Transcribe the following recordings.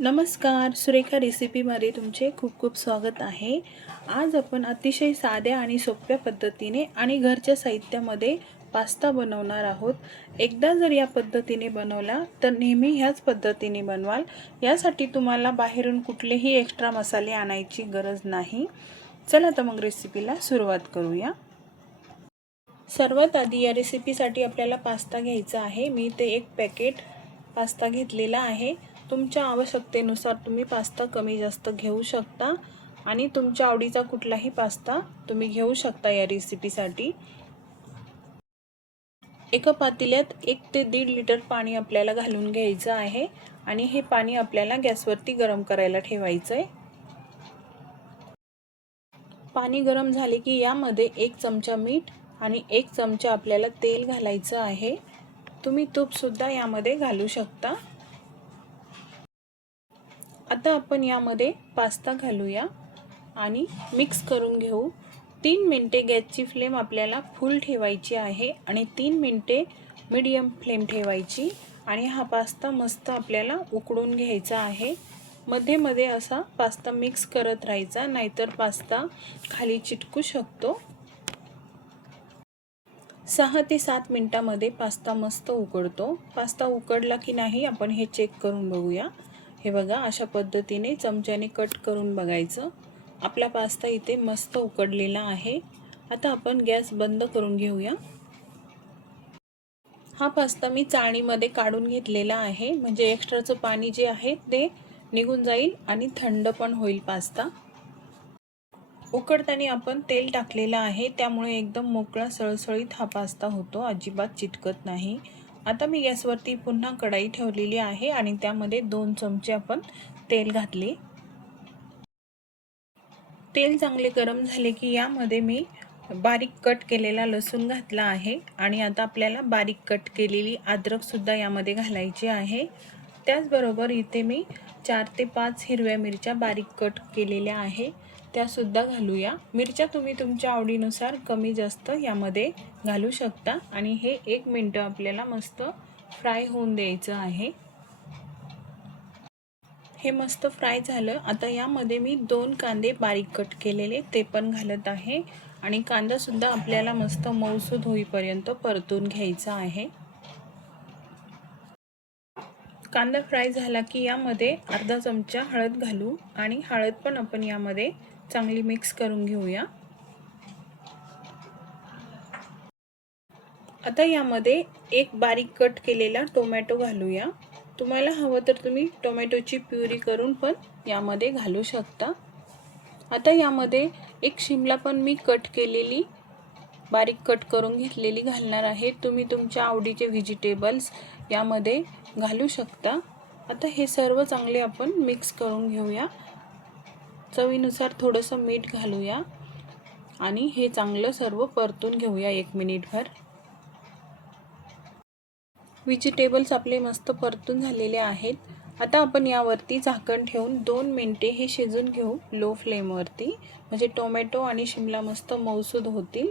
नमस्कार, सुरेखा रेसिपीमध्ये तुमचे खूप खूप स्वागत आहे। आज आपण अतिशय साध्या आणि सोप्या पद्धतीने आणि घरच्या साहित्यामध्ये पास्ता बनवणार आहोत। एकदा जर या पद्धतीने बनवला तर नेहमी ह्याच पद्धतीने बनवाल। यासाठी तुम्हाला बाहेरून कुठलेही एक्स्ट्रा मसाले आणायची गरज नाही। चला तर मग रेसिपीला सुरुवात करूया। सर्वात आधी या रेसिपीसाठी आपल्याला पास्ता घ्यायचा आहे। मी ते एक पॅकेट पास्ता घेतलेला आहे। तुमच्या आवश्यकतेनुसार तुम्ही पास्ता कमी जास्त घेऊ शकता आणि तुमच्या आवडीचा कुठलाही पास्ता तुम्ही घेऊ शकता। या रेसिपीसाठी एका पातेल्यात 1 ते 1.5 लिटर पाणी आपल्याला घालून घ्यायचं आहे आणि हे पाणी आपल्याला गॅसवरती गरम करायला ठेवायचं आहे। पाणी गरम झाले की यामध्ये 1 चमचा मीठ आणि 1 चमचा आपल्याला तेल घालायचं आहे। तुम्ही तूप सुद्धा यामध्ये घालू शकता। आता आपण यामध्ये पास्ता घालूया आणि मिक्स करून घेऊ। 3 मिनिटे गॅसची फ्लेम आपल्याला फुल ठेवायची आहे आणि 3 मिनिटे मीडियम फ्लेम ठेवायची आणि हा पास्ता मस्त आपल्याला उकळून घ्यायचा आहे। मध्ये मध्ये असा पास्ता मिक्स करत राहायचा, नाहीतर पास्ता खाली चिटकू शकतो। 6 ते 7 मिनिटांमध्ये पास्ता मस्त उकळतो। पास्ता उकडला की नाही आपण हे चेक करून बघूया। हे बघा, अशा पद्धतीने चमच्याने कट करून बघायचं। आपला पास्ता इथे मस्त उकडलेला आहे। आता आपण गॅस बंद करून घेऊया। हा पास्ता मी चाळणीमध्ये काढून घेतलेला आहे, म्हणजे एक्स्ट्राचं पाणी जे आहे ते निघून जाईल आणि थंड पण होईल पास्ता। उकडताना आपण तेल टाकलेलं आहे, त्यामुळे एकदम मोकळा सळसळीत हा पास्ता होतो, अजिबात चिटकत नाही। आता मी गॅसवरती पुन्हा कढई ठेवलेली आहे आणि त्यामध्ये 2 चमचे आपण तेल घातले। तेल चांगले गरम झाले की यामध्ये मी बारीक कट केलेला लसूण घातला आहे आणि आता आपल्याला बारीक कट केलेली अद्रक सुद्धा यामध्ये घालायची आहे। त्याचबरोबर इथे मी 4 ते 5 हिरव्या मिरच्या बारीक कट केलेल्या आहे, त्या सुद्धा घालूया। मिरच्या तुम्ही तुमच्या आवडीनुसार कमी जास्त यामध्ये घालू शकता आणि हे 1 मिनिट आपल्याला मस्त फ्राय होऊन द्यायचं आहे। हे मस्त फ्राय झालं। आता यामध्ये मी 2 कांदे बारीक कट केलेले ते पण घालत आहे आणि कांदा सुद्धा आपल्याला मस्त मऊसूद होईपर्यंत परतून घ्यायचा आहे। कांदा फ्राय झाला की यामध्ये अर्धा चमचा हळद घालू आणि हळद पण आपण यामध्ये चांगली मिक्स करून घेऊया। आता यामध्ये एक बारीक कट केलेला टोमॅटो घालूया। तुम्हाला हवं तर तुम्ही टोमॅटोची प्युरी करून पण यामध्ये घालू शकता। आता यामध्ये एक शिमला पण मी कट केलेली बारीक कट करून घेतलेली घालणार आहे। तुम्ही तुमच्या आवडीचे व्हेजिटेबल्स यामध्ये घालू शकता। आता हे सर्व चांगले आपण मिक्स करून घेऊया। चवीनुसार थोडंसं मीठ घालूया आणि हे चांगलं सर्व परतून घेऊया 1 मिनिटभर। व्हेजिटेबल्स आपले मस्त परतून झालेले आहेत। आता आपण यावरती झाकण ठेवून 2 मिनिटे हे शिजून घेऊ लो फ्लेमवरती, म्हणजे टोमॅटो आणि शिमला मस्त मऊसूद होतील।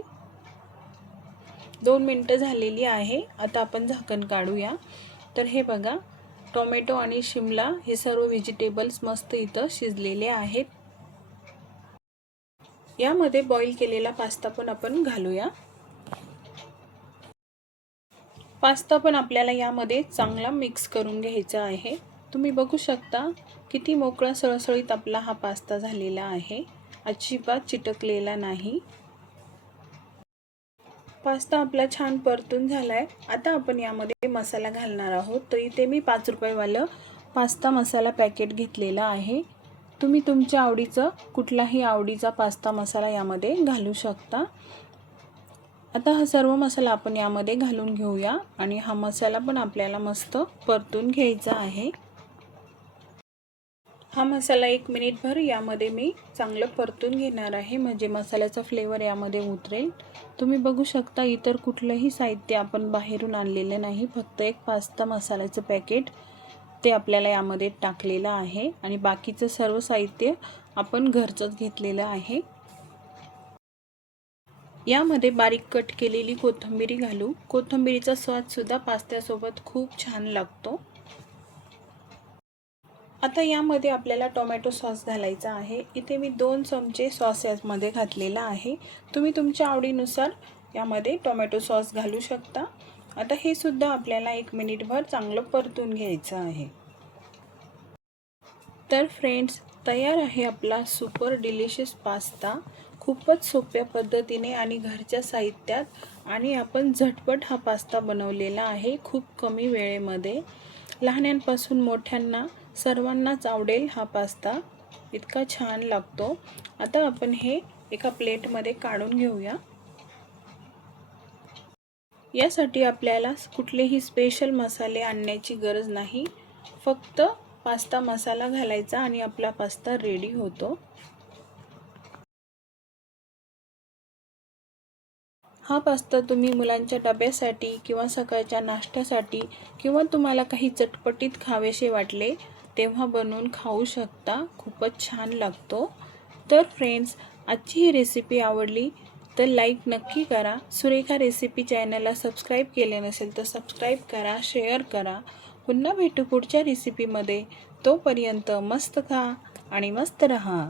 2 मिनिटं झालेली आहे। आता आपण झाकण काढूया। तर हे बघा, टोमॅटो आणि शिमला हे सर्व व्हेजिटेबल्स मस्त इथं शिजलेले आहेत। यामध्ये बॉईल केलेला पास्ता पण आपण घालूया। पास्ता पण आपल्याला यामध्ये चांगला मिक्स करून घ्यायचा आहे। तुम्ही बघू शकता किती मोकळा सळसळीत आपला हा पास्ता झालेला आहे, अजिबात चिटकलेला नाही। पास्ता आपला छान परतून झालाय। आता आपण यामध्ये मसाला घालणार आहोत। तर इथे मी 5 रुपयेवालं पास्ता मसाला पॅकेट घेतलेला आहे। तुम्ही तुमच्या आवडीचा कुठलाही आवडीचा पास्ता मसाला यामध्ये घालू शकता। आता हा सर्व मसाला आपण यामध्ये घालून घेऊया आणि हा मसाला पण आपल्याला मस्त परतून घ्यायचा आहे। हा मसाला 1 मिनिटभर यामध्ये मी चांगलं परतून घेणार आहे, म्हणजे मसाल्याचा फ्लेवर यामध्ये उतरेल। तुम्ही बघू शकता इतर कुठलंही साहित्य आपण बाहेरून आणलेले नाही, फक्त एक पास्ता मसाल्याचं पॅकेट ते आपल्याला यामध्ये टाकलेलं आहे आणि बाकीचं सर्व साहित्य आपण घरचंच घेतलेलं आहे। यामध्ये बारीक कट केलेली कोथिंबीर घालू। कोथिंबीरीचा स्वाद सुद्धा पास्त्यासोबत खूप छान लागतो। आता यामध्ये आपल्याला टोमॅटो सॉस घालायचा आहे। इथे मी 2 चमचे सॉस यामध्ये घातलेला आहे। तुम्ही तुमच्या आवडीनुसार यामध्ये टोमॅटो सॉस घालू शकता। आता हे सुद्धा आपल्याला 1 मिनिटभर चांगलं परतून घ्यायचं आहे। तर फ्रेंड्स, तयार आहे आपला सुपर डिलिशियस पास्ता। खूपच सोप्या पद्धतीने आणि घरच्या साहित्यात आणि आपण झटपट हा पास्ता बनवलेला आहे खूप कमी वेळेमध्ये। लहानांपासून मोठ्यांना सर्वांनाच आवडेल हा पास्ता, इतका छान लागतो। आता आपण हे एका प्लेटमध्ये काढून घेऊया। यासाठी आपल्याला कुठलेही स्पेशल मसाले आणण्याची गरज नाही, फक्त पास्ता मसाला घालायचा आणि आपला पास्ता रेडी होतो। हा पास्ता तुम्ही मुलांच्या डब्यासाठी किंवा सकाळच्या नाश्त्यासाठी किंवा तुम्हाला काही चटपटीत खावेसे वाटले तेव्हा बनवून खाऊ शकता। खूपच छान लागतो। तर फ्रेंड्स, आजची ही रेसिपी आवडली तर लाईक नक्की करा। सुरेखा रेसिपी चॅनलला सबस्क्राईब केले नसेल तर सबस्क्राईब करा, शेअर करा। पुन्हा भेटू पुढच्या रेसिपीमध्ये। तोपर्यंत मस्त खा आणि मस्त रहा।